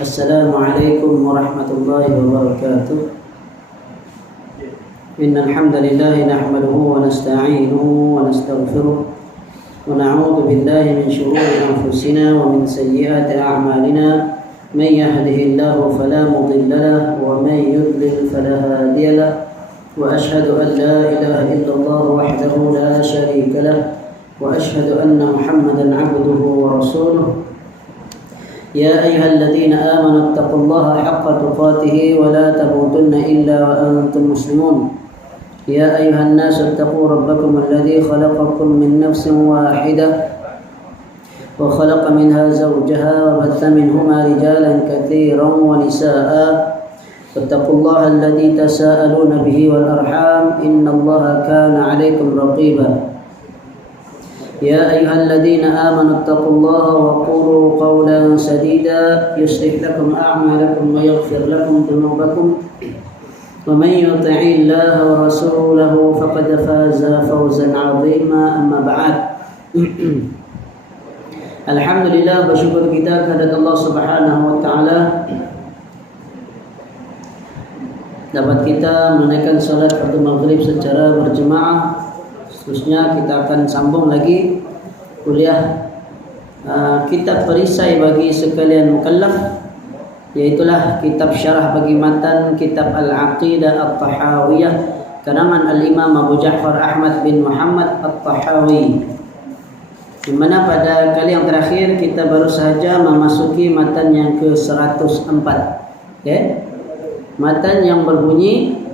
السلام عليكم ورحمة الله وبركاته. إن الحمد لله نحمده ونستعينه ونستغفره ونعوذ بالله من شرور أنفسنا ومن سيئات أعمالنا. من يهده الله فلا مضل له ومن يضلل فلا هادي له، وأشهد أن لا إله إلا الله وحده لا شريك له، وأشهد أن محمدا عبده ورسوله. يا أيها الذين آمنوا اتقوا الله حق تقاته ولا تموتن إلا وأنتم مسلمون. يا أيها الناس اتقوا ربكم الذي خلقكم من نفس واحدة وخلق منها زوجها وبث منهما رجالا كثيرا ونساء، فاتقوا الله الذي تساءلون به والأرحام إن الله كان عليكم رقيبا. يا أيها الذين آمنوا اتقوا الله وقولوا قولا سديدا يصلح لكم أعمالكم ويغفر لكم ذنوبكم، ومن يطع الله ورسوله فقد فاز فوزا عظيما. أما بعد. Alhamdulillah, bersyukur kita kepada Allah Subhanahu wa taala dapat kita menunaikan salat fardu maghrib secara berjemaah. Seterusnya kita akan sambung lagi kuliah kitab perisai bagi sekalian mukallaf, iaitulah kitab syarah bagi matan kitab Al-Aqidah At-Tahawiyah karangan Al-Imam Abu Ja'far Ahmad bin Muhammad At-Tahawi, di mana pada kali yang terakhir kita baru sahaja memasuki matan yang ke-104, okay? Matan yang berbunyi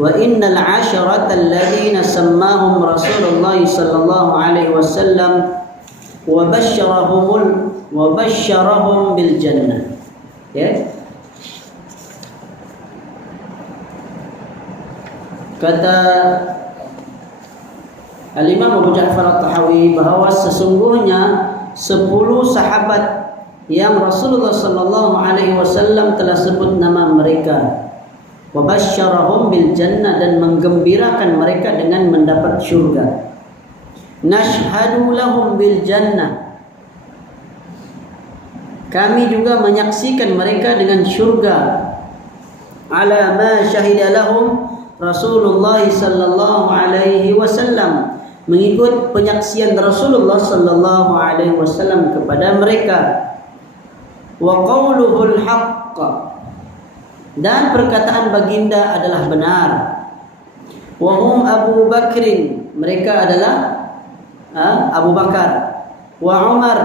wa innal 'asharata alladhina sammahum Rasulullah sallallahu alaihi wasallam wa basyarahum bil jannah. Ya. Kata Al-Imam Abu Ja'far At-Tahawi bahawa sesungguhnya 10 sahabat yang Rasulullah sallallahu alaihi wasallam telah sebut nama mereka, wa basyarahum bil jannah, dan menggembirakan mereka dengan mendapat syurga. Nashhadu lahum bil jannah, kami juga menyaksikan mereka dengan syurga. Ala ma syahida lahum Rasulullah sallallahu alaihi wasallam, mengikut penyaksian Rasulullah sallallahu alaihi wasallam kepada mereka. Wa qauluhul haqq, dan perkataan baginda adalah benar. Wa hum Abu Bakrin, mereka adalah Abu Bakar, wa Umar,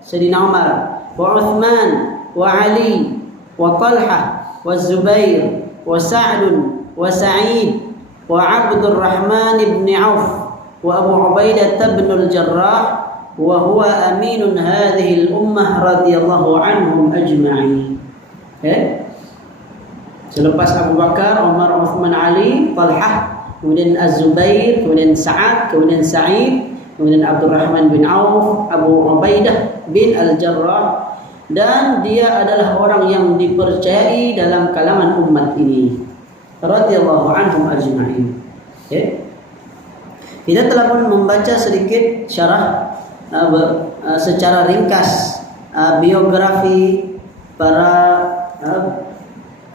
Sayyidina Umar, wa Uthman, wa Ali, wa Talha, wa Zubair, wa Sa'd, wa Sa'id, wa Abdurrahman ibn Auf, wa Abu Ubaidah ibn al-Jarrah, wa huwa aminun hadhihi al-ummah radhiyallahu anhum ajma'in. Selepas Abu Bakar, Umar, Uthman, Ali, Talhah, kemudian Az-Zubair, kemudian Sa'ad, kemudian Sa'id, kemudian Abdurrahman bin Auf, Abu Ubaidah bin Al-Jarrah, dan dia adalah orang yang dipercayai dalam kalangan umat ini, radhiyallahu anhum ajma'in. Kita telah pun membaca sedikit syarah secara ringkas biografi para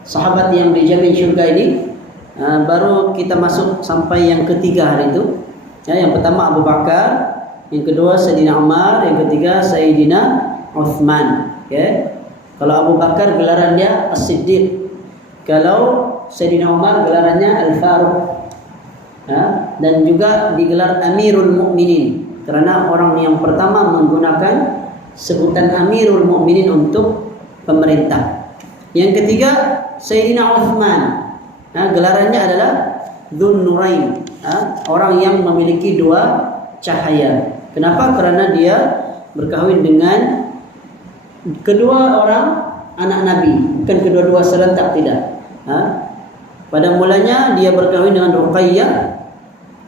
sahabat yang dijamin syurga ini. Baru kita masuk sampai yang ketiga hari itu. Yang pertama Abu Bakar, yang kedua Sayyidina Umar, yang ketiga Sayyidina Uthman. Kalau Abu Bakar gelaran dia As-Siddiq, kalau Sayyidina Umar gelarannya Al-Faruq, dan juga digelar Amirul Mukminin karena orang yang pertama menggunakan sebutan Amirul Mukminin untuk pemerintah. Yang ketiga Sayyidina Uthman, gelarannya adalah Dzun Nurain, orang yang memiliki dua cahaya. Kenapa? Karena dia berkahwin dengan kedua orang anak Nabi, bukan kedua-dua serentak, tidak. Pada mulanya dia berkahwin dengan Ruqayyah,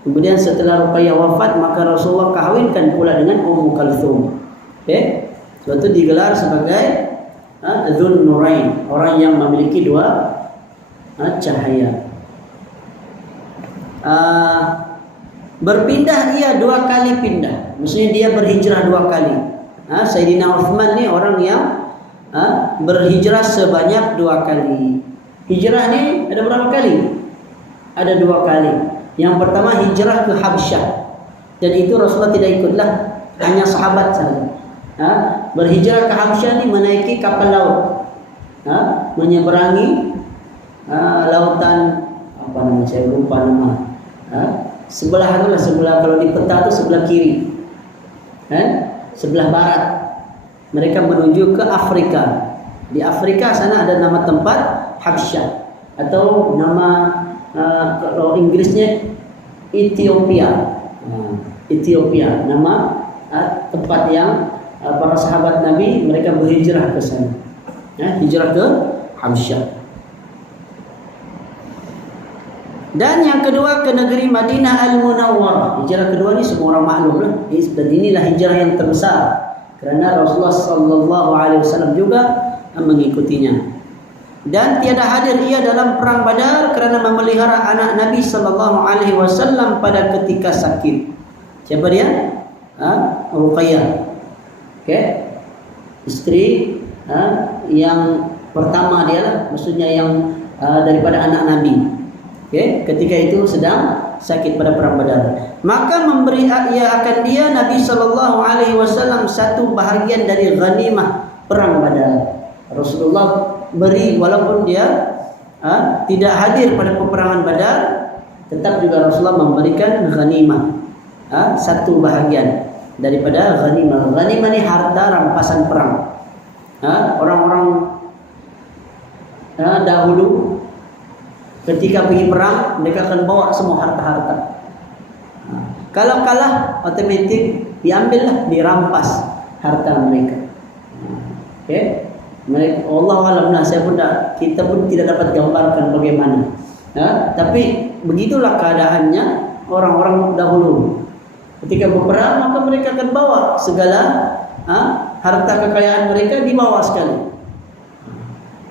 kemudian setelah Ruqayyah wafat maka Rasulullah kahwinkan pula dengan Ummu Kalthum. Sebab itu digelar sebagai Dzun Nurain, orang yang memiliki dua cahaya. Berpindah ia 2 kali pindah, maksudnya dia berhijrah 2 kali. Sayyidina Uthman ni orang yang berhijrah sebanyak 2 kali. Hijrah ni ada berapa kali? Ada 2 kali. Yang pertama hijrah ke Habsyah, dan itu Rasulullah tidak ikutlah, hanya sahabat saja. Berhijrah ke Habsyah ni menaiki kapal laut, menyeberangi lautan apa nama, saya lupa nama. Sebelah itulah, sebelah, kalau di peta tu sebelah kiri, sebelah barat. Mereka menuju ke Afrika. Di Afrika sana ada nama tempat Habsyah, atau nama kalau Inggrisnya Ethiopia. Ethiopia nama tempat yang para sahabat Nabi mereka berhijrah ke sana. Hijrah ke Habsyah. Dan yang kedua ke negeri Madinah Al-Munawwarah. Hijrah kedua ni semua orang maklum lah. Dan inilah hijrah yang terbesar, kerana Rasulullah sallallahu alaihi wasallam juga mengikutinya. Dan tiada hadir ia dalam perang Badar kerana memelihara anak Nabi sallallahu alaihi wasallam pada ketika sakit. Siapa dia? Ruqayyah. Okey. Isteri yang pertama dia lah, maksudnya yang daripada anak Nabi. Okey, ketika itu sedang sakit pada perang Badar. Maka memberi ia akan dia Nabi sallallahu alaihi wasallam satu bahagian dari ghanimah perang Badar. Rasulullah beri, walaupun dia tidak hadir pada peperangan Badar, tetap juga Rasulullah memberikan ghanimah, satu bahagian daripada ghanimah. Ghanimah ni harta rampasan perang. Orang-orang dahulu ketika pergi perang, mereka akan bawa semua harta-harta. Kalau kalah, otomatik diambillah, dirampas harta mereka. Okey. Allah alam, saya pun kita pun tidak dapat gambarkan bagaimana. Tapi begitulah keadaannya orang-orang dahulu. Ketika berperang, maka mereka akan bawa segala harta kekayaan mereka, dibawa sekali.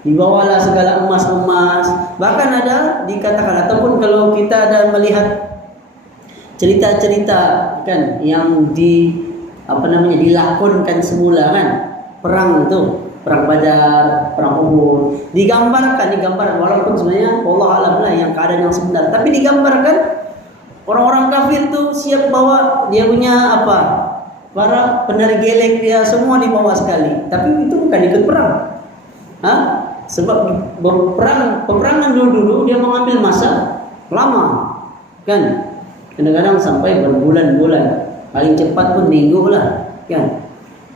Dibawalah segala emas-emas. Bahkan ada dikatakan, ataupun kalau kita ada melihat cerita-cerita kan yang dilakonkan semula kan, perang itu, perang Badar, perang Uhud, digambarkan walaupun sebenarnya Allah alam lah yang keadaan yang sebenar, tapi digambarkan orang-orang kafir tu siap bawa dia punya para penari gelek dia semua dibawa sekali, tapi itu bukan ikut perang. Sebab peperangan dulu dia mengambil masa lama kan, kadang-kadang sampai berbulan-bulan, paling cepat pun minggu lah kan.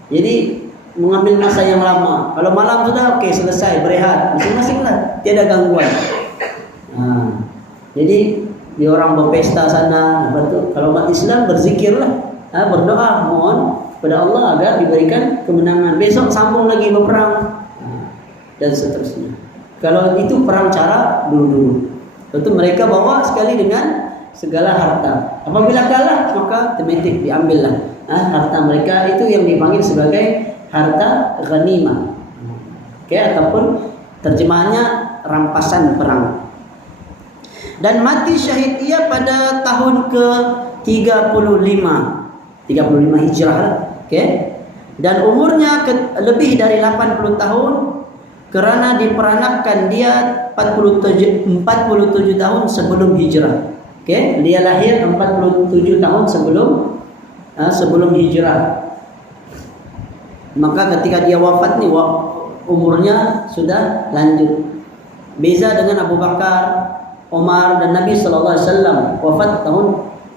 Jadi mengambil masa yang lama. Kalau malam sudah okey, selesai, berehat masing-masing lah, tiada gangguan. Jadi dia orang berpesta sana, betul. Kalau umat Islam berzikirlah, berdoa mohon kepada Allah agar diberikan kemenangan. Besok sambung lagi berperang, dan seterusnya. Kalau itu perang cara dulu-dulu, tentu mereka bawa sekali dengan segala harta. Apabila kalah, maka otomatis diambillah harta mereka. Itu yang dipanggil sebagai harta ghanimah. Ataupun terjemahannya rampasan perang. Dan mati syahid ia pada tahun ke-35 Hijrah. Dan umurnya lebih dari 80 tahun, kerana diperanakkan dia 47 tahun sebelum hijrah. Dia lahir 47 tahun sebelum hijrah. Maka ketika dia wafat ni, umurnya sudah lanjut. Beza dengan Abu Bakar, Umar dan Nabi sallallahu alaihi wasallam, wafat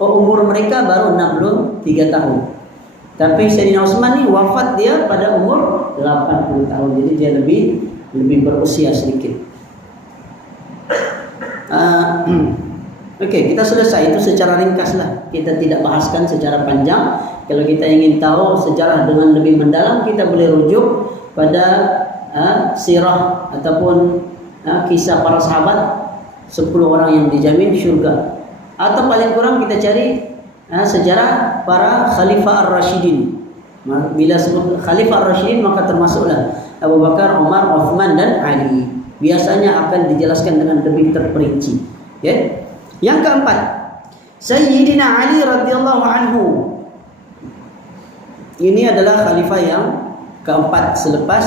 umur mereka baru 63 tahun. Tapi Sayyidina Utsman ni wafat dia pada umur 80 tahun. Jadi dia lebih berusia sedikit. Okey, kita selesai itu secara ringkas lah. Kita tidak bahaskan secara panjang. Kalau kita ingin tahu sejarah dengan lebih mendalam, kita boleh rujuk pada sirah ataupun kisah para sahabat, 10 orang yang dijamin syurga. Atau paling kurang kita cari sejarah para Khalifah Ar-Rashidin. Bila sebut Khalifah Ar-Rashidin, maka termasuklah Abu Bakar, Umar, Uthman dan Ali. Biasanya akan dijelaskan dengan lebih terperinci. Yang keempat, Sayyidina Ali radhiyallahu anhu. Ini adalah khalifah yang keempat selepas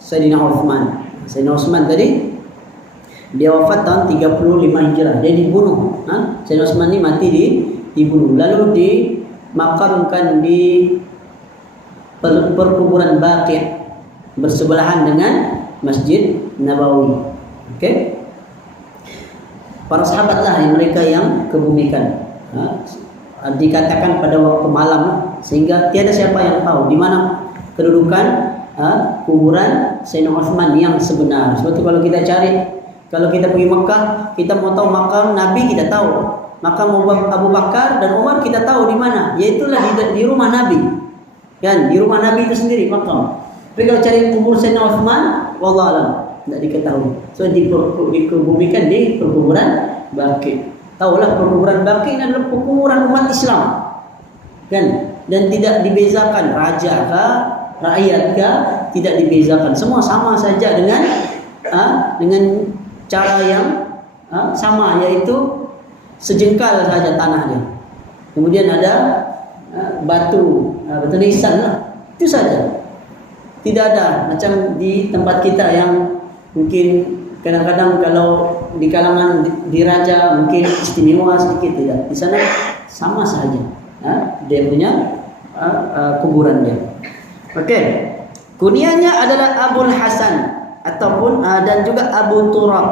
Sayyidina Uthman. Sayyidina Uthman tadi dia wafat tahun 35 Hijrah. Dia dibunuh. Sayyidina Uthman ni mati dibunuh. Lalu dimakamkan di perkuburan Baqi' bersebelahan dengan Masjid Nabawi. Okey. Para sahabatlah mereka yang kebumikan. Dikatakan pada waktu malam, sehingga tiada siapa yang tahu di mana kedudukan kuburan Sayyidina Uthman yang sebenar. Sebab itu kalau kita cari, kalau kita pergi Mekah, kita mau tahu makam Nabi, kita tahu. Makam Abu Bakar dan Umar kita tahu di mana. Yaitulah di rumah Nabi. Kan, di rumah Nabi itu sendiri makam. Tapi kalau cari kubur Sayyidina Uthman, wallahu alam, tidak diketahui. So dikebumikan di perkuburan Baqi'. Tahulah perkuburan Baqi' ini adalah perkuburan umat Islam. Kan? Dan tidak dibezakan raja kah, rakyat kah, tidak dibezakan. Semua sama saja dengan cara yang sama, yaitu sejengkal saja tanahnya. Kemudian ada batu nisan lah. Itu saja. Tidak ada macam di tempat kita yang mungkin kadang-kadang kalau di kalangan di raja mungkin istimewa sedikit, tidak. Di sana sama saja. Dia punya kuburan dia. Okey. Kunyahnya adalah Abul Hasan ataupun dan juga Abu Turab.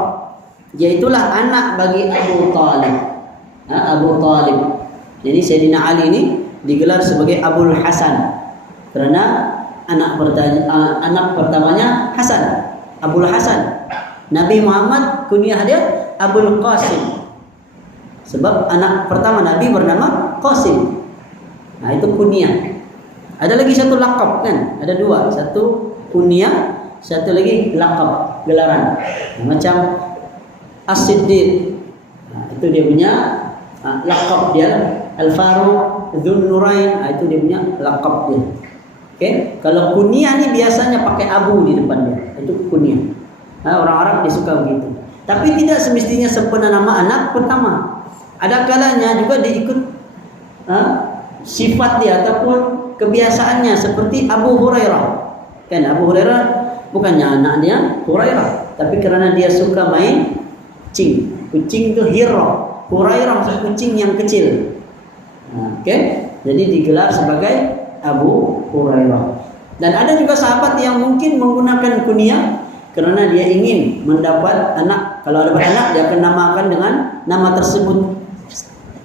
Yaitulah anak bagi Abu Talib. Abu Talib. Jadi Sayyidina Ali ini digelar sebagai Abul Hasan karena anak pertamanya Hasan, Abul Hasan. Nabi Muhammad kunyah dia Abul Qasim, sebab anak pertama Nabi bernama Qasim. Nah, itu kunyah. Ada lagi satu lakab, kan? Ada dua, satu kunyah, satu lagi lakab, gelaran. Macam As-Siddiq. Nah, itu dia punya lakab dia. Al-Faruq, Dzun Nurain, itu dia punya lakab dia. Okey, kalau kunyah ni biasanya pakai abu di depan dia. Itu kunyah. Orang Arab dia suka begitu. Tapi tidak semestinya sempurna nama anak pertama. Ada kalanya juga dia ikut sifat dia ataupun kebiasaannya, seperti Abu Hurairah. Kan Abu Hurairah bukannya anaknya Hurairah, tapi kerana dia suka main kucing. Kucing itu Hira. Hurairah kucing yang kecil. Okey, jadi digelar sebagai Abu Hurairah. Dan ada juga sahabat yang mungkin menggunakan kunyah kerana dia ingin mendapat anak. Kalau ada anak, dia akan namakan dengan nama tersebut.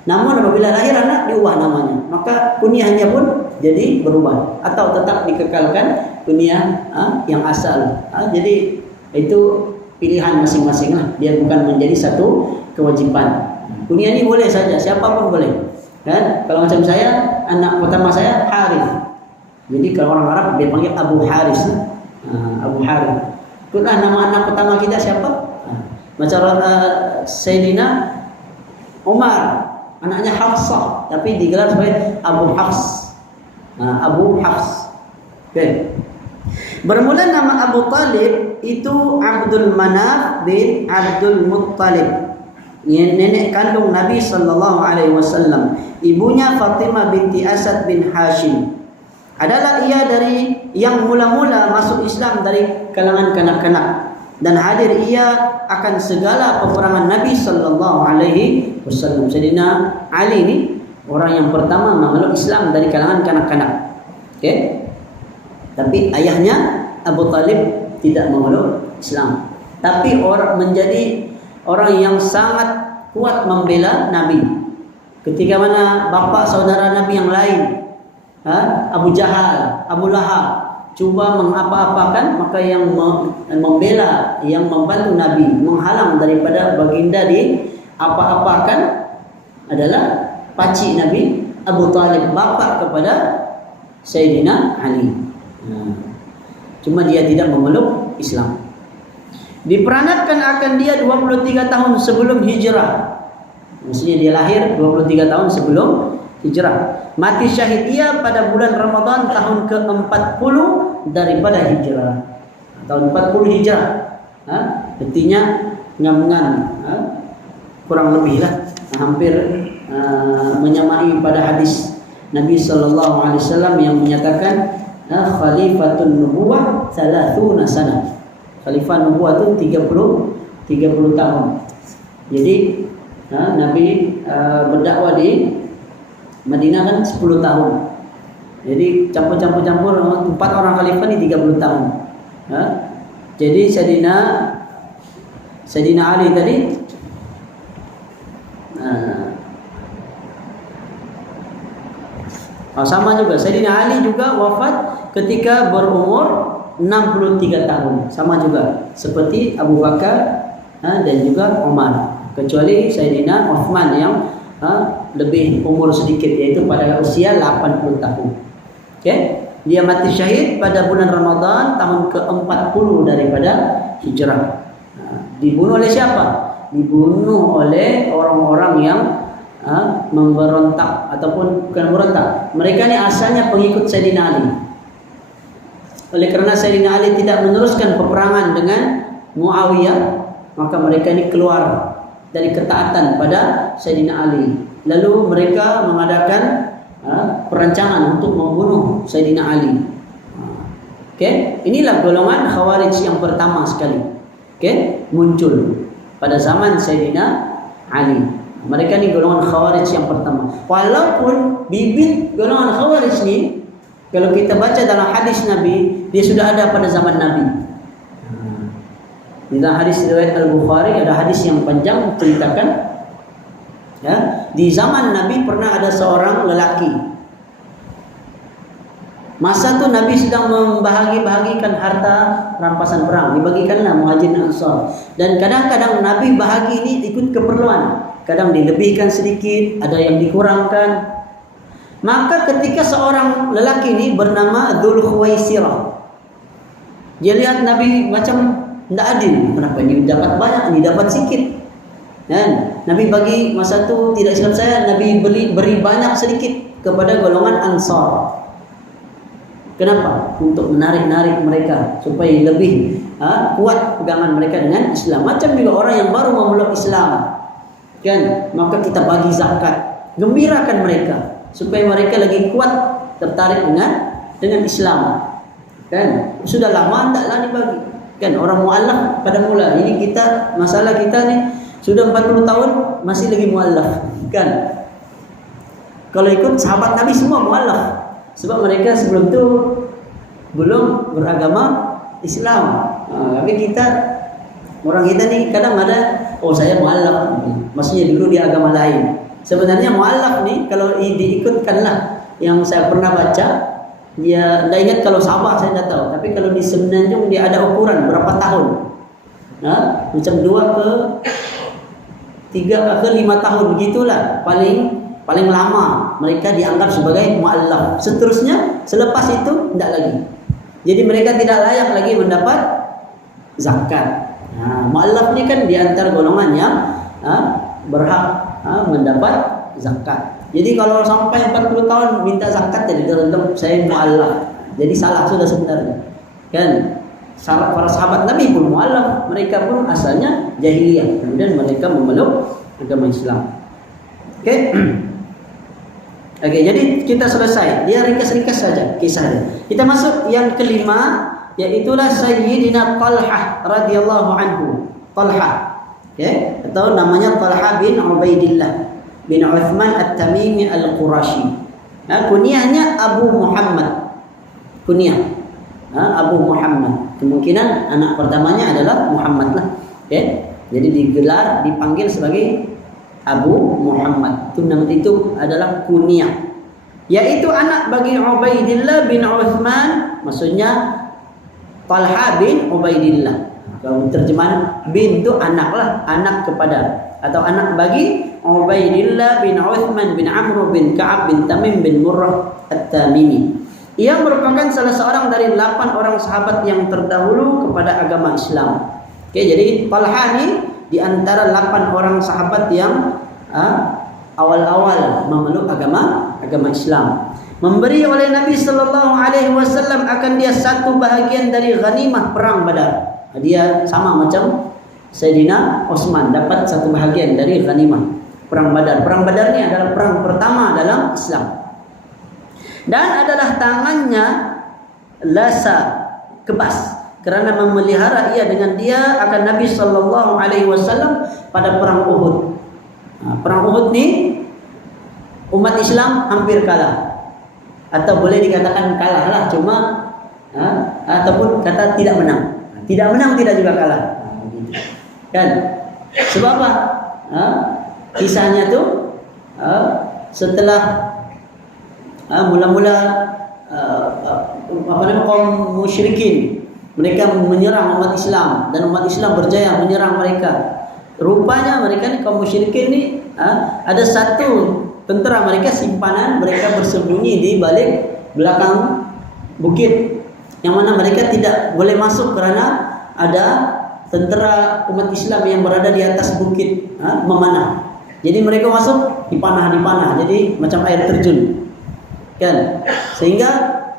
Namun apabila lahir anak, diubah namanya, maka kunyahnya pun jadi berubah atau tetap dikekalkan kunyah yang asal. Jadi itu pilihan masing-masing lah. Dia bukan menjadi satu kewajiban. Kunyah ini boleh saja, siapa pun boleh. Kan? Kalau macam saya, anak pertama saya Harith. Jadi kalau orang Arab dia panggil Abu Haris. Abu Harith. Itulah nama anak pertama kita siapa? Macam Sayyidina Umar, anaknya Hafsah, tapi digelar sebagai Abu Hafs. Abu Hafs. Okay. Bermula nama Abu Talib itu Abdul Manaf bin Abdul Muttalib, nenek kandung Nabi sallallahu alaihi wasallam. Ibunya Fatimah binti Asad bin Hashim. Adalah ia dari yang mula-mula masuk Islam dari kalangan kanak-kanak, dan hadir ia akan segala peperangan Nabi sallallahu alaihi wasallam. Sayyidina Ali ini orang yang pertama memeluk Islam dari kalangan kanak-kanak. Okey. Tapi ayahnya Abu Talib tidak memeluk Islam, tapi menjadi orang yang sangat kuat membela Nabi. Ketika mana bapa saudara Nabi yang lain, Abu Jahal, Abu Lahab, cuba mengapa-apakan, maka yang membela, yang membantu Nabi, menghalang daripada baginda di apa-apakan adalah pakcik Nabi, Abu Talib, bapa kepada Sayyidina Ali. Cuma dia tidak memeluk Islam. Diperanatkan akan dia 23 tahun sebelum hijrah. Maksudnya dia lahir 23 tahun sebelum hijrah. Mati syahid ia pada bulan Ramadan tahun ke-40 daripada hijrah. Tahun 40 hijrah. Artinya ngan-ngan, kurang lebih lah, hampir menyamai pada hadis Nabi sallallahu alaihi wasallam yang menyatakan khalifatun nubuwah 30 sana. Khalifah nubuwah itu 30 tahun. Jadi Nabi berdakwah di Madinah kan 10 tahun. Jadi campur 4 orang khalifah ni 30 tahun. Jadi Sayyidina Ali tadi sama juga. Sayyidina Ali juga wafat ketika berumur 63 tahun. Sama juga seperti Abu Bakar dan juga Umar. Kecuali Sayyidina Uthman yang lebih umur sedikit, yaitu pada usia 80 tahun. Okay? Dia mati syahid pada bulan Ramadan tahun ke-40 daripada hijrah. Dibunuh oleh siapa? Dibunuh oleh orang-orang yang memberontak, ataupun bukan memberontak. Mereka ni asalnya pengikut Sayyidina Ali. Oleh kerana Sayyidina Ali tidak meneruskan peperangan dengan Muawiyah, maka mereka ni keluar dari ketaatan pada Sayyidina Ali. Lalu mereka mengadakan perancangan untuk membunuh Sayyidina Ali. Okay? Inilah golongan Khawarij yang pertama sekali. Okay? Muncul pada zaman Sayyidina Ali. Mereka ni golongan Khawarij yang pertama. Walaupun bibit golongan Khawarij ni, kalau kita baca dalam hadis Nabi, dia sudah ada pada zaman Nabi. Di dalam hadis riwayat Al-Bukhari ada hadis yang panjang menceritakan, di zaman Nabi pernah ada seorang lelaki. Masa tu Nabi sedang membahagi-bahagikan harta rampasan perang, dibagikanlah Muhajirin Ansar. Dan kadang-kadang Nabi bahagi ini ikut keperluan. Kadang dilebihkan sedikit, ada yang dikurangkan. Maka ketika seorang lelaki ini bernama Dzul Khuwaisirah, dia lihat Nabi macam tidak adil. Kenapa ini dapat banyak, ini dapat sikit? Dan Nabi bagi masa tu, tidak silap saya, Nabi beri banyak sedikit kepada golongan Ansar. Kenapa? Untuk menarik-narik mereka supaya lebih kuat pegangan mereka dengan Islam. Macam juga orang yang baru memeluk Islam, kan? Maka kita bagi zakat, gembirakan mereka supaya mereka lagi kuat tertarik dengan Islam. Kan? Sudah lama taklah dibagi. Kan orang mualaf pada mula. Ini kita, masalah kita ni sudah 40 tahun masih lagi mualaf, kan? Kalau ikut sahabat Nabi semua mualaf. Sebab mereka sebelum tu belum beragama Islam. Tapi kita, orang kita ni kadang ada, saya mualaf. Maksudnya dulu dia agama lain. Sebenarnya mualaf ni kalau diikutkanlah yang saya pernah baca, dia tidak ingat kalau Sabah saya tidak tahu. Tapi kalau di Semenanjung dia ada ukuran berapa tahun. Macam 2 ke 3 ke 5 tahun begitulah. Paling lama mereka dianggap sebagai mu'allaf. Seterusnya selepas itu tidak lagi. Jadi mereka tidak layak lagi mendapat zakat. Mu'allaf ni kan di antara golongan yang berhak mendapat zakat. Jadi kalau sampai 40 tahun minta zakat, jadi tetap saya mu'allaf. Jadi salah sudah sebenarnya. Kan? Para sahabat Nabi pun mu'allaf, mereka pun asalnya jahiliyah. Kemudian mereka memeluk agama Islam. Okey. Okey, jadi kita selesai. Dia ringkas-ringkas saja kisahnya. Kita masuk yang kelima, yaitulah Sayyidina Talhah radhiyallahu anhu. Talhah. Okey, atau namanya Talhah bin Ubaidillah bin Uthman At-Tamimi Al-Qurashi. Kunyahnya Abu Muhammad. Kunyah Abu Muhammad. Kemungkinan anak pertamanya adalah Muhammad lah. Okay? Jadi digelar, dipanggil sebagai Abu Muhammad. Itu adalah kunyah. Yaitu anak bagi Ubaidillah bin Uthman. Maksudnya Talha bin Ubaidillah. Kalau terjemahan bin itu anak lah, anak kepada, atau anak bagi Ubaidillah bin Uthman bin Amr bin Ka'ab bin Tamim bin Murrah At-Tamimi. Ia merupakan salah seorang dari 8 orang sahabat yang terdahulu kepada agama Islam. Okey, jadi Talha ni di antara 8 orang sahabat yang awal-awal memeluk agama Islam. Memberi oleh Nabi sallallahu alaihi wasallam akan dia satu bahagian dari ghanimah perang Badar. Dia sama macam Sayyidina Utsman, dapat satu bahagian dari ghanimah perang Badar. Perang Badar ni adalah perang pertama dalam Islam. Dan adalah tangannya lasa, kebas, kerana memelihara ia dengan dia akan Nabi sallallahu alaihi wasallam pada perang Uhud. Perang Uhud ni umat Islam hampir kalah, atau boleh dikatakan kalah lah, cuma ataupun kata tidak menang. Tidak menang, tidak juga kalah. Kan? Sebab apa? Kisahnya tu setelah mula-mula kaum musyrikin mereka menyerang umat Islam dan umat Islam berjaya menyerang mereka. Rupanya mereka ni, kaum musyrikin ni, ada satu tentera mereka, simpanan mereka bersembunyi di balik belakang bukit, yang mana mereka tidak boleh masuk kerana ada tentera umat Islam yang berada di atas bukit memanah. Jadi mereka masuk dipanah, jadi macam air terjun, kan? Sehingga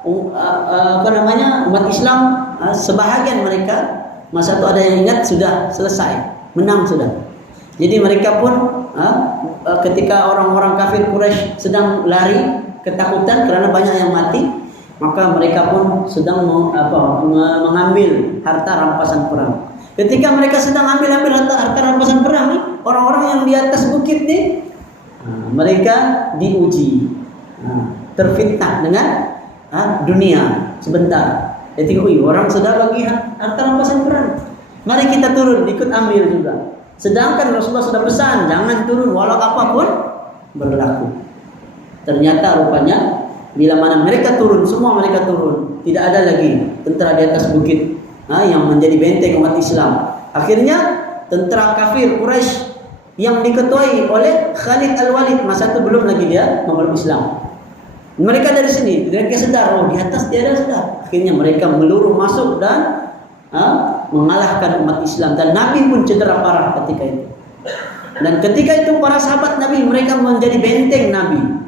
umat Islam, sebahagian mereka masa itu ada yang ingat sudah selesai, menang sudah. Jadi mereka pun ketika orang-orang kafir Quraisy sedang lari ketakutan kerana banyak yang mati, maka mereka pun sedang mengambil harta rampasan perang. Ketika mereka sedang ambil harta rampasan perang ni, orang-orang yang di atas bukit ni, mereka diuji, terfitnah dengan dunia sebentar. Dia tengok, orang sudah bagi harta rampasan perang, mari kita turun ikut ambil juga. Sedangkan Rasulullah sudah pesan jangan turun walau apapun berlaku. Ternyata rupanya bila mana mereka turun, semua mereka turun, tidak ada lagi tentera di atas bukit yang menjadi benteng umat Islam. Akhirnya tentera kafir Quraisy yang diketuai oleh Khalid Al-Walid, masa itu belum lagi dia memeluk Islam. Mereka dari sini, mereka sedar, di atas tiada sedar. Akhirnya mereka meluruh masuk dan mengalahkan umat Islam, dan Nabi pun cedera parah ketika itu. Dan ketika itu para sahabat Nabi, mereka menjadi benteng Nabi.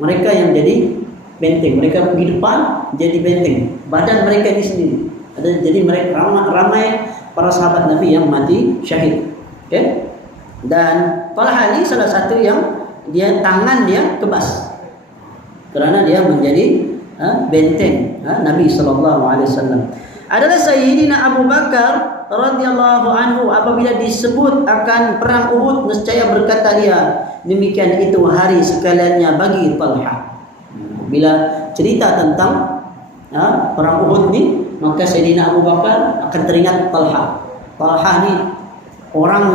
Mereka yang jadi benteng, mereka pergi depan jadi benteng. Badan mereka ini sendiri. Jadi mereka ramai para sahabat Nabi yang mati syahid. Okay? Dan Talha ini salah satu yang tangan dia kebas, kerana dia menjadi benteng Nabi SAW. Adalah Sayyidina Abu Bakar radhiyallahu anhu, apabila disebut akan perang Uhud, nescaya berkata dia, demikian itu hari sekaliannya bagi Talha. Bila cerita tentang perang Uhud ni, maka Sayyidina Abu Bakar akan teringat Talha. Talha ni orang,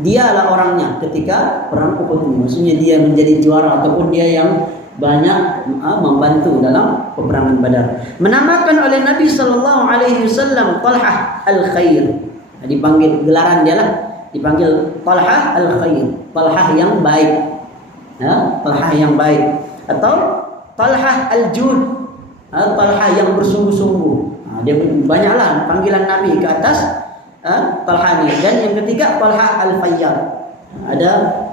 dialah orangnya ketika perang Uhud ni. Maksudnya dia menjadi juara, ataupun dia yang banyak membantu dalam peperangan Badar. Menamakan oleh Nabi sallallahu alaihi wasallam Talha Al-Khair. Dipanggil gelaran dia lah, dipanggil Talha Al-Khair, Talha yang baik. Talha yang baik, atau Talha Al-Jud, Talha yang bersungguh-sungguh. Dia banyaklah panggilan Nabi ke atas Talha ni. Dan yang ketiga Talha Al-Fayyad. Ada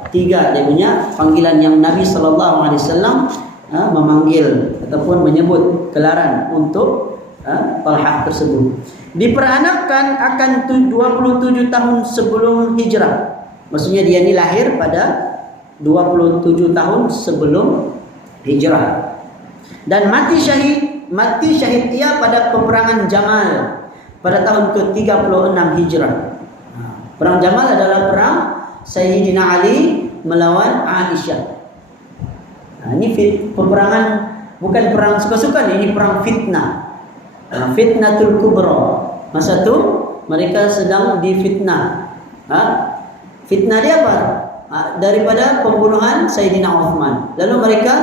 3 dia punya panggilan yang Nabi SAW memanggil ataupun menyebut gelaran untuk Talha tersebut. Diperanakan akan 27 tahun sebelum hijrah. Maksudnya dia ni lahir pada 27 tahun sebelum hijrah. Dan mati syahid ia pada peperangan Jamal pada tahun ke-36 hijrah. Perang Jamal adalah perang Sayyidina Ali melawan Aisyah. Ini peperangan, bukan perang suka-suka, ini perang fitnah. Fitnatul kubra. Masa itu mereka sedang difitnah. Fitnah dia apa? Daripada pembunuhan Sayyidina Uthman. Lalu mereka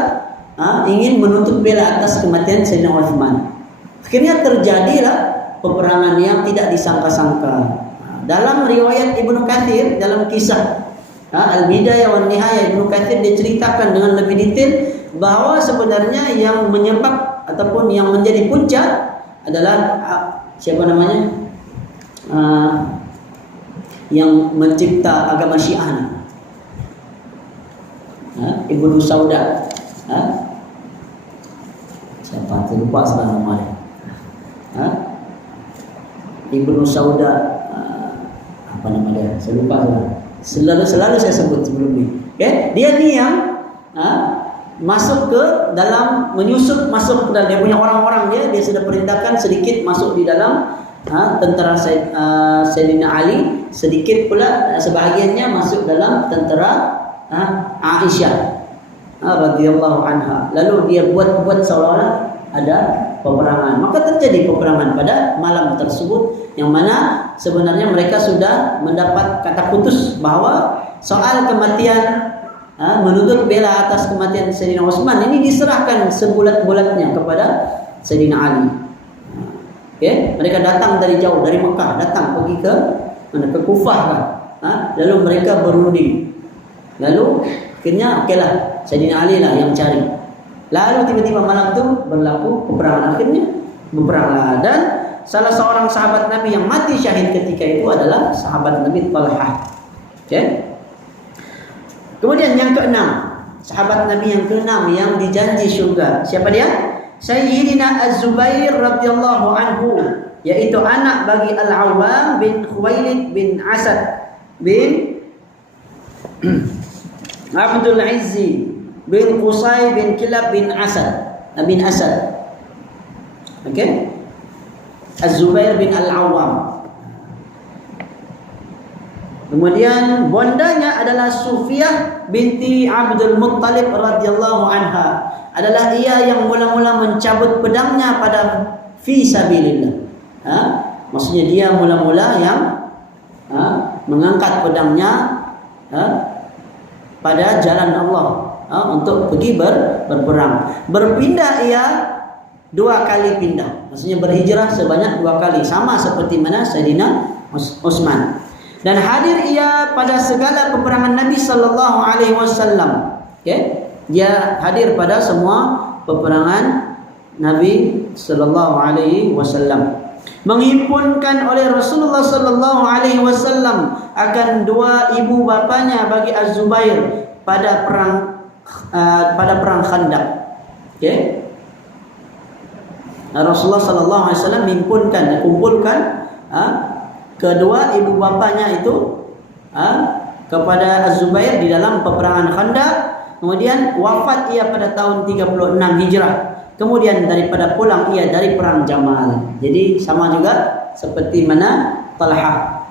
ingin menuntut bela atas kematian Sayyidina Uthman. Akhirnya terjadilah peperangan yang tidak disangka-sangka. Dalam riwayat Ibnu Katsir, dalam kisah Al-Bidayah wan Nihayah, Ibnu Katsir diceritakan dengan lebih detail bahawa sebenarnya yang menyebab ataupun yang menjadi puncak adalah siapa namanya? Yang mencipta agama Syiah, Ibnu Sauda. Siapa? Saya lupa sekarang namanya. Ibnu Sauda, apa nama dia? Saya lupa. Selalu saya sebut sebelum ini. Okay? Dia ni yang masuk ke dalam, menyusup masuk ke dalam dia punya orang-orang dia sudah perintahkan sedikit masuk di dalam tentera Sayyidina Ali, sedikit pula sebahagiannya masuk dalam tentera Aisyah radhiyallahu anha. Lalu dia buat seolah-olah ada peperangan. Maka terjadi peperangan pada malam tersebut, yang mana sebenarnya mereka sudah mendapat kata putus bahawa soal kematian, menuntut bela atas kematian Sayyidina Utsman ini diserahkan sebulat-bulatnya kepada Sayyidina Ali. Okay? Mereka datang dari jauh, dari Mekah, datang pergi ke Kufah kan? Lalu mereka berunding. Lalu akhirnya okeylah, Sayyidina Ali lah yang cari. Lalu tiba-tiba malam itu berlaku peperangan. Akhirnya berperanglah, dan salah seorang sahabat Nabi yang mati syahid ketika itu adalah sahabat Nabi Talhah. Okay? Kemudian yang keenam, sahabat Nabi yang keenam yang dijanji syurga. Siapa dia? Sayyidina Az-Zubair radhiyallahu anhu, yaitu anak bagi Al-Awwam bin Khuwailid bin Asad bin Abdul Izzi bin Qusay bin Kilab bin Asad. Okey? Az-Zubair bin Al-Awwam. Kemudian bondanya adalah Sufiyah binti Abdul Muttalib radhiyallahu anha. Adalah ia yang mula-mula mencabut pedangnya pada fi sabilillah. Maksudnya dia mula-mula yang mengangkat pedangnya pada jalan Allah untuk pergi berperang. Berpindah ia 2 kali pindah. Maksudnya berhijrah sebanyak 2 kali, sama seperti mana Sayyidina Utsman. Dan hadir ia pada segala peperangan Nabi sallallahu alaihi wasallam. Okey? Dia hadir pada semua peperangan Nabi sallallahu alaihi wasallam. Menghimpunkan oleh Rasulullah sallallahu alaihi wasallam akan 2 ibu bapanya bagi Az-Zubair pada perang Khandaq. Okey? Rasulullah sallallahu alaihi wasallam kumpulkan kedua ibu bapanya itu kepada Az-Zubair di dalam peperangan Khandaq. Kemudian wafat ia pada tahun 36 Hijrah. Kemudian daripada pulang ia dari perang Jamal. Jadi sama juga seperti mana Talhah,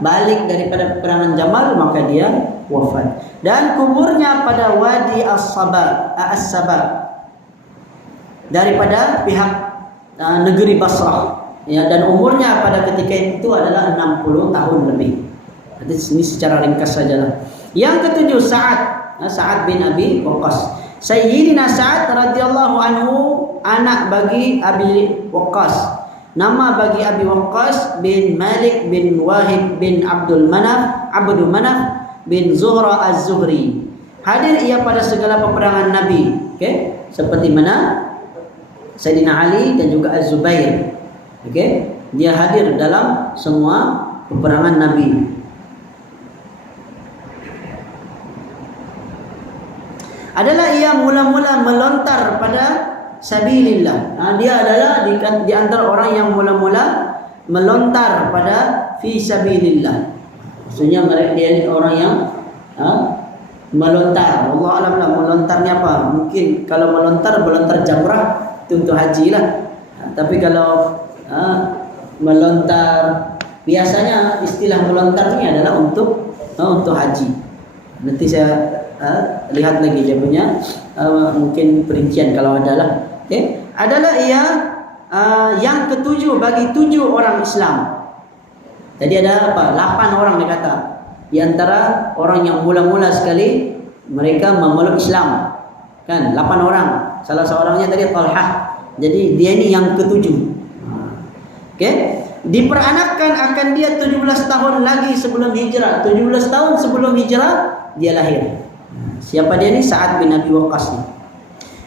balik daripada peperangan Jamal maka dia wafat. Dan kuburnya pada Wadi As-Saba daripada pihak negeri Basrah. Ya, dan umurnya pada ketika itu adalah 60 tahun lebih. Jadi ini secara ringkas sajalah. Yang ketujuh, Sa'ad bin Abi Waqqas. Sayyidina Sa'ad radhiyallahu anhu anak bagi Abi Waqqas. Nama bagi Abi Waqqas bin Malik bin Wahid bin Abdul Manaf bin Zuhra Az-Zuhri. Hadir ia pada segala peperangan Nabi. Okay? Seperti mana Sayyidina Ali dan juga Az-Zubair. Okey, dia hadir dalam semua peperangan Nabi. Adalah ia mula-mula melontar pada sabilillah. Dia adalah di antara orang yang mula-mula melontar pada fi sabilillah. Maksudnya dia ni orang yang melontar. Allah alam lah melontarnya apa? Mungkin kalau melontar jamrah itu untuk haji lah. Tapi kalau melontar, biasanya istilah melontar ini adalah untuk haji. Nanti saya lihat lagi dia punya mungkin perincian kalau adalah. Okay? Adalah ia yang ketujuh bagi 7 orang Islam. Jadi ada 8 orang dia kata. Di antara orang yang mula-mula sekali mereka memeluk Islam. Kan 8 orang. Salah seorangnya tadi Talhah. Jadi dia ini yang ketujuh. Okay? Diperanakkan akan dia 17 tahun lagi sebelum hijrah. 17 tahun sebelum hijrah dia lahir. Siapa dia ni? Sa'ad bin Abi Waqqas ni.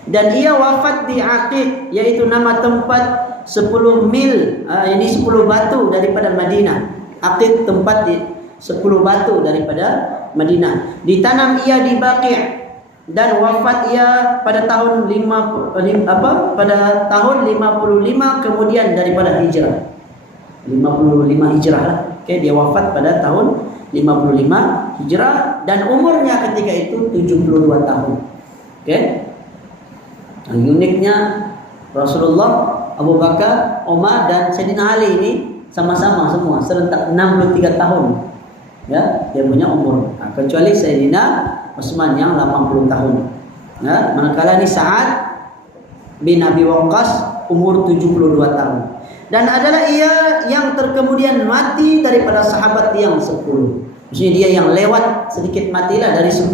Dan ia wafat di Aqiq, yaitu nama tempat 10 mil, ini 10 batu daripada Madinah. Aqiq tempat di 10 batu daripada Madinah. Ditanam ia di Baqi', dan wafat ia pada tahun 55 kemudian daripada hijrah. 55 hijrah lah. Okay, dia wafat pada tahun 55 hijrah dan umurnya ketika itu 72 tahun. Okay? Uniknya Rasulullah, Abu Bakar, Umar dan Sayyidina Ali ini sama-sama semua serentak 63 tahun. Ya, dia punya umur. Kecuali Sayyidina Utsman yang 80 tahun. Ya, manakala ini Sa'ad bin Abi Waqqas umur 72 tahun. Dan adalah ia yang terkemudian mati daripada sahabat yang 10. Maksudnya dia yang lewat sedikit matilah dari 10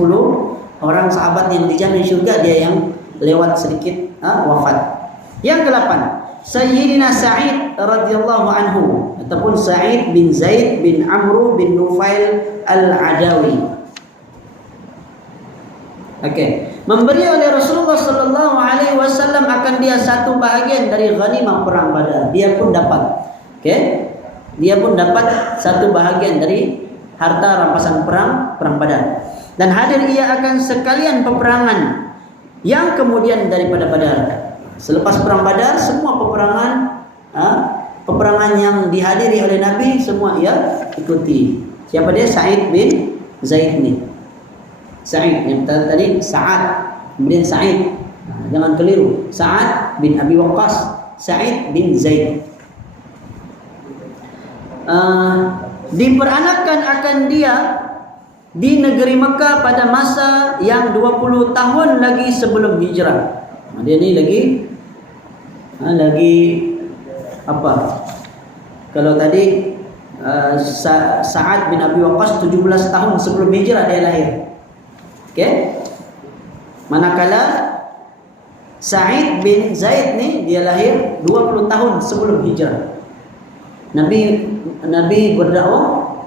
orang sahabat yang dijamin syurga, dia yang lewat sedikit wafat. Yang ke-8, Sayyidina Sa'id radhiyallahu anhu ataupun Sa'id bin Zaid bin Amr bin Nufail al-Adawi. Memberi oleh Rasulullah sallallahu alaihi wasallam akan dia satu bahagian dari ghanimah perang Badar. Dia pun dapat. Dia pun dapat satu bahagian dari harta rampasan perang Badar. Dan hadir ia akan sekalian peperangan yang kemudian daripada Badar. Selepas perang Badar, semua peperangan yang dihadiri oleh Nabi semua ia ikuti. Siapa dia? Sa'id bin Zaid ni. Sa'id yang tadi Sa'ad, kemudian Sa'id. Jangan keliru. Sa'ad bin Abi Waqqas, Sa'id bin Zaid. Diperanakan akan dia di negeri Mekah pada masa yang 20 tahun lagi sebelum hijrah. Dia ni lagi apa? Kalau tadi Sa'ad bin Abi Waqqas 17 tahun sebelum hijrah dia lahir. Manakala Sa'id bin Zaid ni dia lahir 20 tahun sebelum hijrah. Nabi berdakwah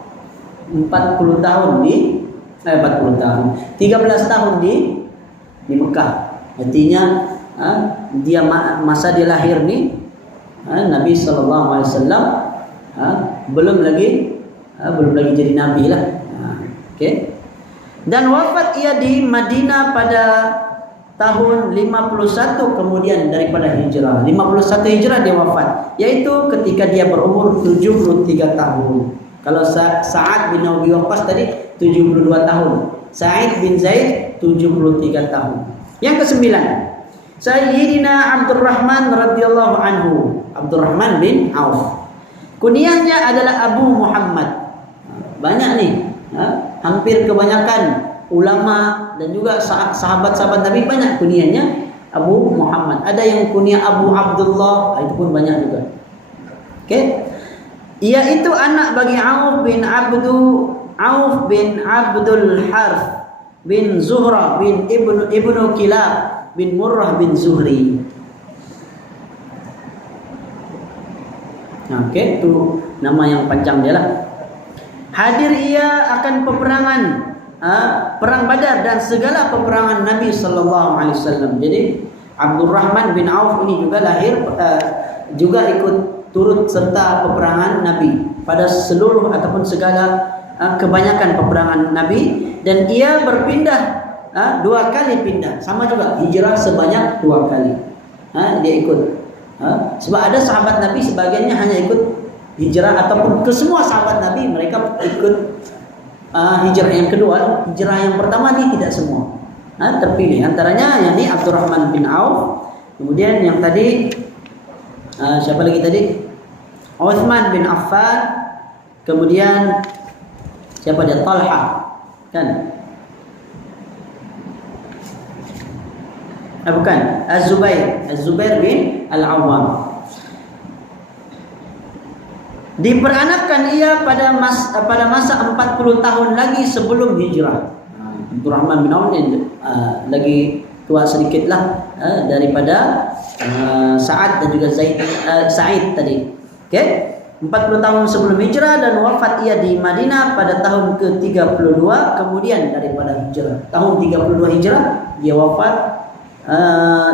40 tahun 13 tahun di Mekah. Artinya dia masa dia lahir ni Nabi sallallahu alaihi wasallam belum lagi jadi nabi lah. Dan wafat ia di Madinah pada tahun 51 kemudian daripada hijrah. 51 hijrah dia wafat, yaitu ketika dia berumur 73 tahun. Kalau Sa'ad bin Abi Waqqas tadi 72 tahun, Sa'id bin Zaid 73 tahun. Yang ke-9, Sayyidina Abdurrahman radhiyallahu anhu, Abdurrahman bin Auf. Kunyahnya adalah Abu Muhammad. Banyak nih, hampir kebanyakan ulama dan juga sahabat-sahabat Nabi banyak kunyahnya Abu Muhammad. Ada yang kunyah Abu Abdullah, itu pun banyak juga. Ia itu anak bagi Auf bin Abdul Harth bin Zuhra bin Ibnu Kilab bin Murrah bin Zuhri. Itu nama yang panjang dia lah. Hadir ia akan peperangan perang Badar dan segala peperangan Nabi sallallahu alaihi wasallam. Jadi Abdurrahman bin Auf ini juga lahir juga ikut turut serta peperangan Nabi pada seluruh ataupun segala kebanyakan peperangan Nabi, dan ia berpindah 2 kali pindah. Sama juga hijrah sebanyak 2 kali. Dia ikut. Sebab ada sahabat Nabi sebagiannya hanya ikut hijrah, ataupun ke semua sahabat Nabi mereka ikut hijrah yang kedua. Hijrah yang pertama ni tidak semua. Terpilih antaranya yang ni Abdurrahman bin Auf. Kemudian yang tadi siapa lagi tadi? Uthman bin Affan. Kemudian siapa dia? Talha, kan? Bukan, Az-Zubair bin Al-Awwam. Diperanakan ia pada masa 40 tahun lagi sebelum hijrah. Abdurrahman bin Auf lagi tua sedikitlah daripada Sa'ad dan juga Sa'id tadi. 40 tahun sebelum hijrah, dan wafat ia di Madinah pada tahun ke-32 kemudian daripada hijrah. Tahun 32 hijrah dia wafat,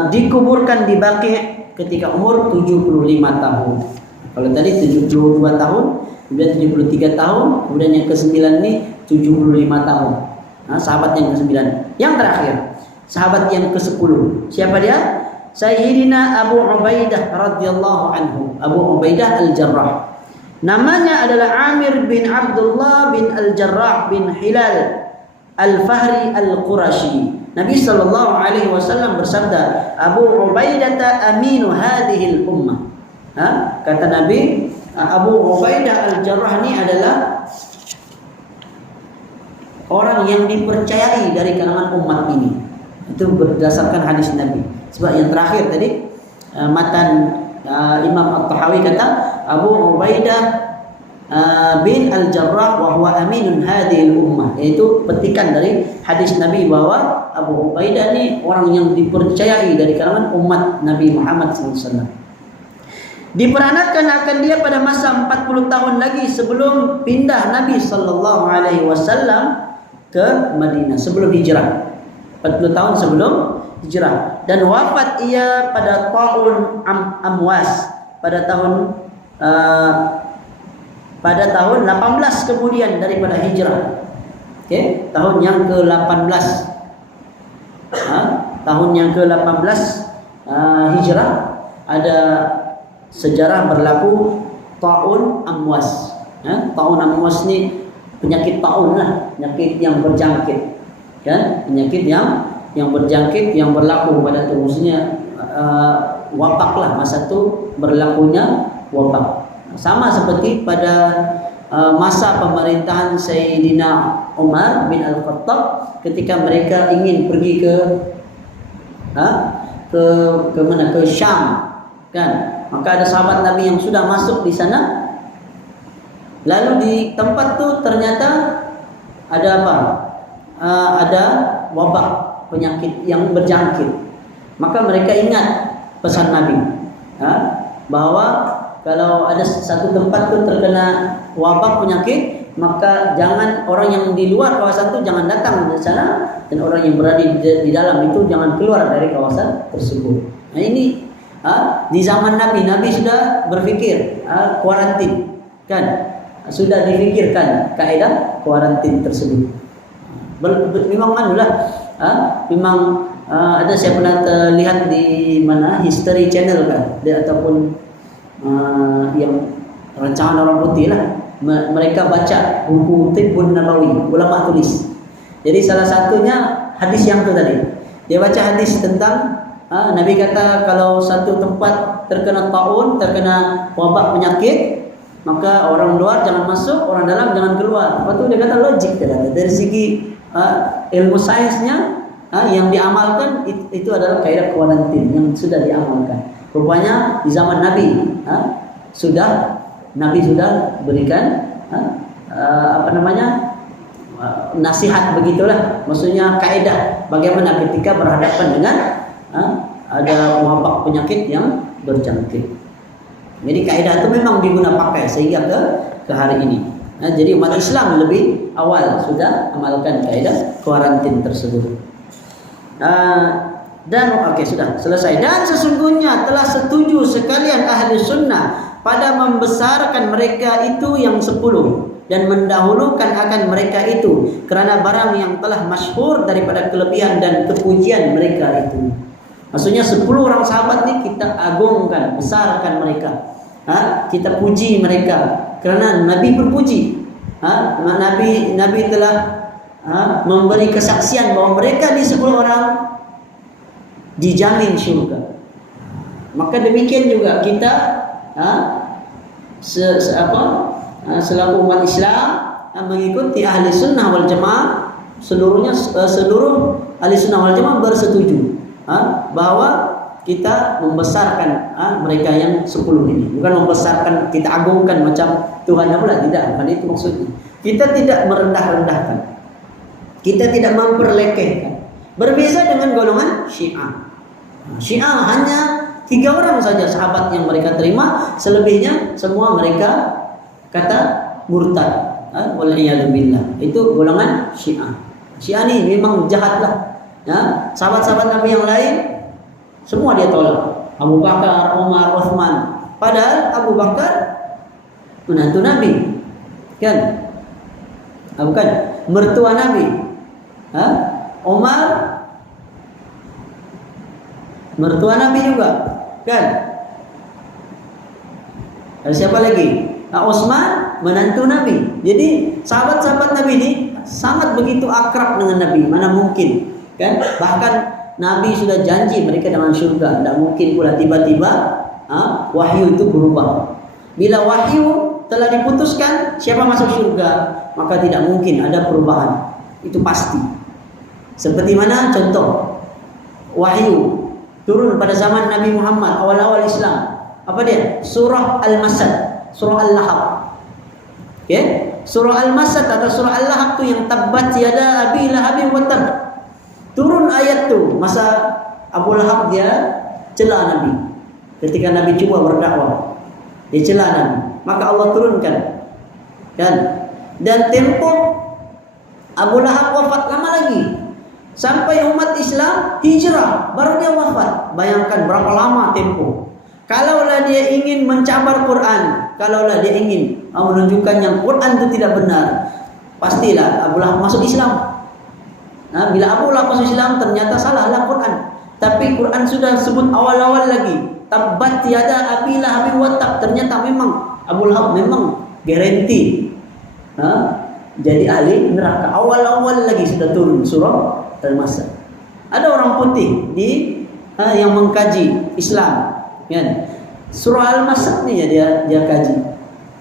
dikuburkan di Baqi' ketika umur 75 tahun. Kalau tadi 72 tahun, kemudian 73 tahun, kemudian yang ke-9 ni 75 tahun. Sahabat yang ke-9. Yang terakhir, sahabat yang ke-10. Siapa dia? Sayyidina Abu Ubaidah radhiyallahu anhu, Abu Ubaidah Al-Jarrah. Namanya adalah Amir bin Abdullah bin Al-Jarrah bin Hilal Al-Fahri Al-Qurashi. Nabi sallallahu alaihi wasallam bersabda, Abu Ubaidah aminu hadhil ummah. Kata Nabi, Abu Ubaidah al-Jarrah ini adalah orang yang dipercayai dari kalangan umat ini. Itu berdasarkan hadis Nabi. Sebab yang terakhir tadi matan Imam At-Tahawi kata Abu Ubaidah bin Al-Jarrah wa huwa aminun hadhil ummah, yaitu petikan dari hadis Nabi bahwa Abu Ubaidah ini orang yang dipercayai dari kalangan umat Nabi Muhammad SAW. Diperanakan akan dia pada masa 40 tahun lagi sebelum pindah Nabi sallallahu alaihi wasallam ke Madinah, sebelum hijrah. 40 tahun sebelum hijrah, dan wafat ia pada tahun Amwas pada tahun 18 kemudian daripada hijrah. Tahun yang ke-18. Tahun yang ke-18 hijrah, ada sejarah berlaku taun Amwas. Taun Amwas ni penyakit taun lah, penyakit yang berjangkit, kan? Penyakit yang berjangkit yang berlaku pada tubuhnya, wabak lah, masa tu berlakunya wabak. Sama seperti pada masa pemerintahan Sayyidina Umar bin Al-Khattab, ketika mereka ingin pergi ke mana, ke Syam, kan? Maka ada sahabat Nabi yang sudah masuk di sana. Lalu di tempat tu ternyata ada apa? Ada wabak, penyakit yang berjangkit. Maka mereka ingat pesan Nabi, bahwa kalau ada satu tempat tu terkena wabak penyakit, maka jangan orang yang di luar kawasan tu jangan datang ke sana, dan orang yang berada di dalam itu jangan keluar dari kawasan tersebut. Nah ini di zaman Nabi sudah berfikir kuarantin, kan? Sudah difikirkan kaedah kuarantin tersebut. Memang manulah, memang ada saya pernah lihat di mana History Channel kan, ataupun yang rancangan orang putih lah. Mereka baca buku Tibbun Nabawi, ulama tulis. Jadi salah satunya hadis yang tu tadi. Dia baca hadis tentang Nabi kata kalau satu tempat terkena taun, terkena wabak penyakit, maka orang luar jangan masuk, orang dalam jangan keluar. Lepas tu dia kata logik, dari segi ilmu sainsnya yang diamalkan itu adalah kaidah kuarantin yang sudah diamalkan. Rupanya di zaman Nabi Nabi sudah berikan nasihat begitulah, maksudnya kaidah bagaimana ketika berhadapan dengan ada wabak penyakit yang berjangkit. Jadi kaidah itu memang diguna pakai sehingga ke hari ini. Jadi umat Islam lebih awal sudah amalkan kaidah kuarantin tersebut. Dan sudah selesai. Dan sesungguhnya telah setuju sekalian ahli sunnah pada membesarkan mereka itu yang 10 dan mendahulukan akan mereka itu kerana barang yang telah masyhur daripada kelebihan dan kepujian mereka itu. Maksudnya 10 orang sahabat ni kita agungkan, besarkan mereka. Kita puji mereka kerana Nabi berpuji. Nabi telah memberi kesaksian bahawa mereka di 10 orang dijamin syurga. Maka demikian juga kita selaku umat Islam mengikuti ahli sunnah wal jamaah, seluruh ahli sunnah wal jamaah bersetuju bahwa kita membesarkan mereka yang 10 ini. Bukan membesarkan, kita agungkan macam Tuhan pula, tidak. Bukan itu maksudnya. Kita tidak merendah-rendahkan, kita tidak memperlekehkan. Berbeza dengan golongan Syiah. Syiah hanya 3 orang saja sahabat yang mereka terima, selebihnya semua mereka kata murtad. Waliyadzubillah. Itu golongan Syiah. Syiah ni memang jahatlah. Sahabat-sahabat Nabi yang lain semua dia tolak. Abu Bakar, Umar, Uthman. Padahal Abu Bakar menantu Nabi, kan? Bukan, mertua Nabi. Umar mertua Nabi juga, kan? Ada siapa lagi? Utsman menantu Nabi. Jadi sahabat-sahabat Nabi ini sangat begitu akrab dengan Nabi. Mana mungkin Kan? Bahkan Nabi sudah janji mereka dengan syurga. Tidak mungkin pula tiba-tiba wahyu itu berubah. Bila wahyu telah diputuskan siapa masuk syurga, maka tidak mungkin ada perubahan. Itu pasti. Seperti mana contoh wahyu turun pada zaman Nabi Muhammad awal-awal Islam. Apa dia? Surah Al-Masad, surah Al-Lahab. Okay? Surah Al-Masad atau surah Al-Lahab tu yang tabbat yada abi lahabin wa tab. Turun ayat tu masa Abu Lahab dia cela Nabi. Ketika Nabi cuba berdakwah, dia cela Nabi. Maka Allah turunkan. Dan tempoh Abu Lahab wafat lama lagi. Sampai umat Islam hijrah, baru dia wafat. Bayangkan berapa lama tempoh. Kalaulah dia ingin mencabar Quran, kalaulah dia ingin menunjukkan yang Quran itu tidak benar, pastilah Abu Lahab masuk Islam. Nah, bila Abu Lahab masuk Islam ternyata salahlah Quran. Tapi Quran sudah sebut awal-awal lagi. Tabbat yada abi lahabin wa tab. Ternyata memang Abu Lahab memang garanti jadi ahli neraka. Awal-awal lagi sudah turun surah Al-Masad. Ada orang putih yang mengkaji Islam. Kan? Surah Al-Masad ni dia kaji.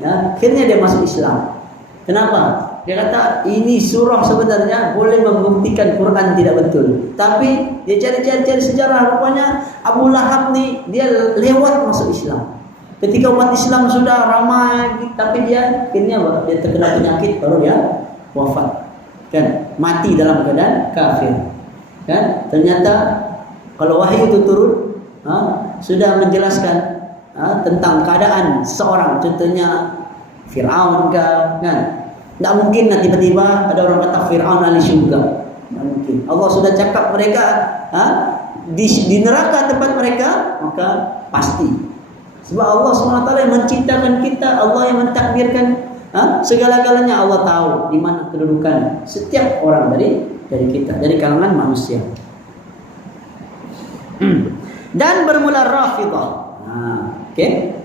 Ya, akhirnya dia masuk Islam. Kenapa? Dia kata ini surah sebenarnya boleh membuktikan Quran tidak betul. Tapi dia cari sejarah, rupanya Abu Lahab ni dia lewat masuk Islam. Ketika umat Islam sudah ramai, tapi dia akhirnya dia terkena penyakit, baru dia wafat. Kan? Mati dalam keadaan kafir. Kan? Ternyata kalau wahyu itu turun, sudah menjelaskan tentang keadaan seorang, contohnya Fir'aun kan? Tak mungkin tiba-tiba ada orang kata Fir'aun ahli syurga. Tak mungkin. Allah sudah cakap mereka di neraka tempat mereka, maka pasti. Sebab Allah SWT yang menciptakan kita, Allah yang mentakdirkan segala-galanya. Allah tahu di mana kedudukan setiap orang dari kita, dari kalangan manusia. Dan bermula Rafidah. Okay.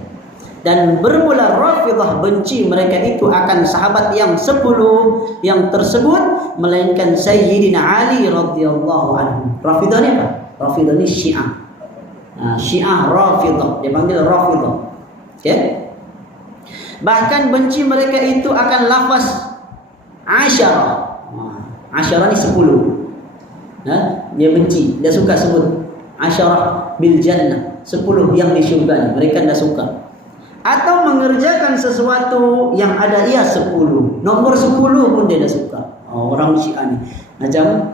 Dan bermula Rafidah benci mereka itu akan sahabat yang 10 yang tersebut, melainkan Sayyidina Ali radhiyallahu anhu. Rafidah ni apa? Rafidah ni Syiah. Syiah Rafidah, dia panggil Rafidah. Okay? Bahkan benci mereka itu akan lafaz Asyarah. Asyarah ni 10. Dia benci, dia suka sebut Asyarah bil jannah, 10 yang di syurga ni. Mereka tidak suka. Atau mengerjakan sesuatu yang ada ia 10. Nomor 10 pun dia dah suka. Orang Syiah ni macam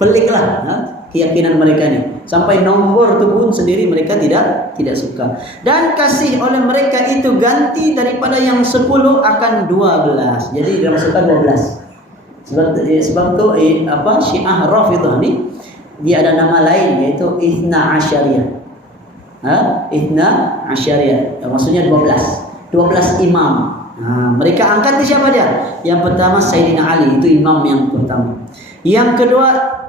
peliklah keyakinan mereka ni. Sampai nombor tu pun sendiri mereka tidak suka. Dan kasih oleh mereka itu ganti daripada yang 10 akan 12. Jadi dia masukkan 12. Sebab tu Syiah Rafidah ni dia ada nama lain, iaitu Ithna Asyariyah. Ithna Asyariyah, maksudnya 12 imam. Mereka angkat di siapa dia? Yang pertama Sayyidina Ali, itu imam yang pertama. Yang kedua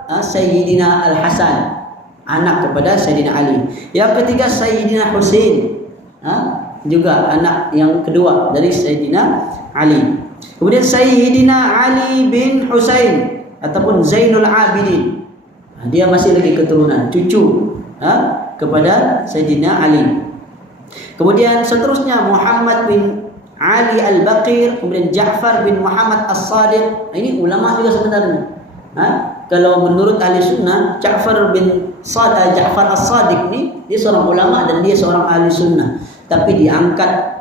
Sayyidina Al-Hasan, anak kepada Sayyidina Ali. Yang ketiga Sayyidina Husain, juga anak yang kedua dari Sayyidina Ali. Kemudian Sayyidina Ali bin Husain ataupun Zainul Abidin, dia masih lagi keturunan, cucu kepada Sayyidina Ali. Kemudian seterusnya Muhammad bin Ali Al-Baqir, kemudian Ja'far bin Muhammad As-Sadiq. Ini ulama juga sebenarnya. Kalau menurut ahli sunnah, Ja'far As-Sadiq ni dia seorang ulama dan dia seorang ahli sunnah. Tapi diangkat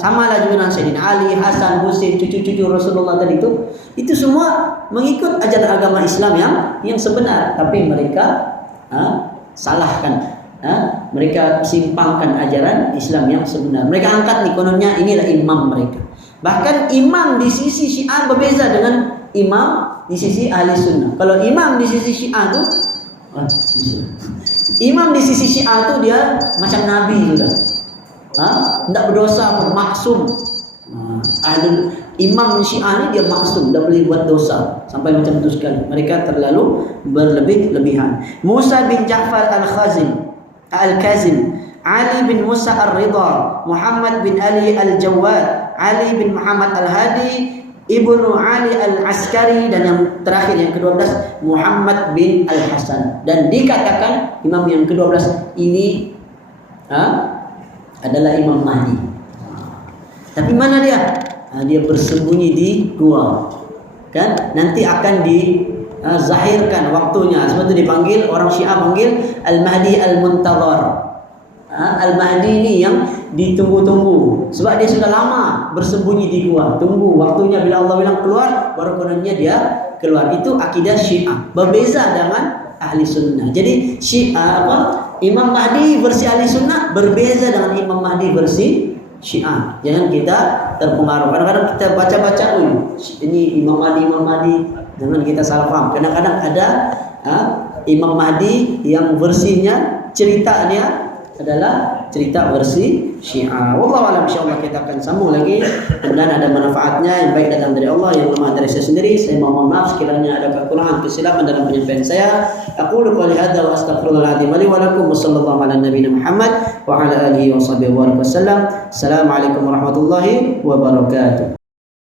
samalah juga dengan Sayyidina Ali, Hasan, Husain, cucu-cucu Rasulullah tadi itu semua mengikut ajaran agama Islam yang sebenar, tapi mereka salahkan. Mereka simpangkan ajaran Islam yang sebenar. Mereka angkat nih, kononnya inilah imam mereka. Bahkan imam di sisi Syiah berbeza dengan imam di sisi ahli sunnah. Kalau imam di sisi Syiah tu, imam di sisi Syiah tu dia macam Nabi sudah. Tidak berdosa pun, maksum. Imam Syiah ni dia maksum, tidak boleh buat dosa sampai macam itu sekali. Mereka terlalu berlebih-lebihan. Musa bin Ja'far Al-Kazim, Ali bin Musa Ar-Ridha, Muhammad bin Ali Al-Jawad, Ali bin Muhammad Al-Hadi, Ibnu Ali Al-Askari, dan yang terakhir yang ke-12 Muhammad bin Al-Hasan. Dan dikatakan imam yang ke-12 ini adalah Imam Mahdi. Tapi mana dia? Dia bersembunyi di gua. Kan nanti akan dizahirkan waktunya. Sebab itu dipanggil, orang Syiah panggil Al-Mahdi Al-Muntazar. Al-Mahdi ini yang ditunggu-tunggu, sebab dia sudah lama bersembunyi di gua. Tunggu waktunya, bila Allah bilang keluar, baru kononnya dia keluar. Itu akidah Syiah, berbeza dengan ahli sunnah. Jadi Imam Mahdi versi ahli sunnah berbeza dengan Imam Mahdi versi Syiah. Jangan kita terpengaruh. Kadang-kadang kita baca-baca, ini Imam Mahdi, jangan kita salah paham. Kadang-kadang ada Imam Mahdi yang versinya, ceritanya adalah cerita versi Syiah. Wallahu a'lam bishawab. Kita akan sambung lagi, dan ada manfaatnya. Yang baik datang dari Allah, yang lemah dari saya sendiri. Saya mohon maaf sekiranya ada kekurangan, kesilapan dalam penyampaian saya. Aqulu qouli hadza wa astaghfirullahal azim li wa lakum, wa sallallahu ala nabiyyina Muhammad wa ala alihi wa sahbihi wa sallam. Assalamualaikum warahmatullahi wabarakatuh.